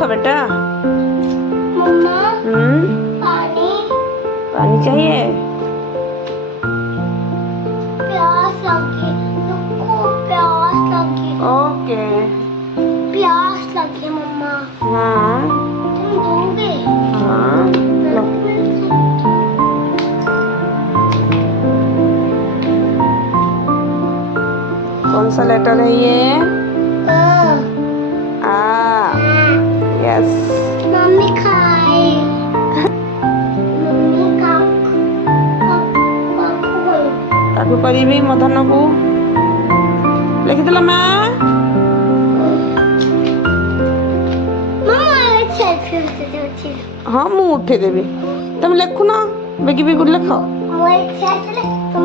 लिखो बेटा। मम्मा हम्म, पानी पानी चाहिए। प्यास लगी, रुको प्यास लगी, ओके। प्यास लगी मम्मा, हाँ तुम दोगे? हाँ, लो। कौन सा लेटर है ये? आ। यस। मम्मी खाए, मम्मी ताकू करीबी मधन को लिखिदेल माँ। मम्मा एक सेल्फी उठे हाँ मु उठे देवी तुम लिखु ना बेगी बेगी लिख। मैं एक सेल्फी तुम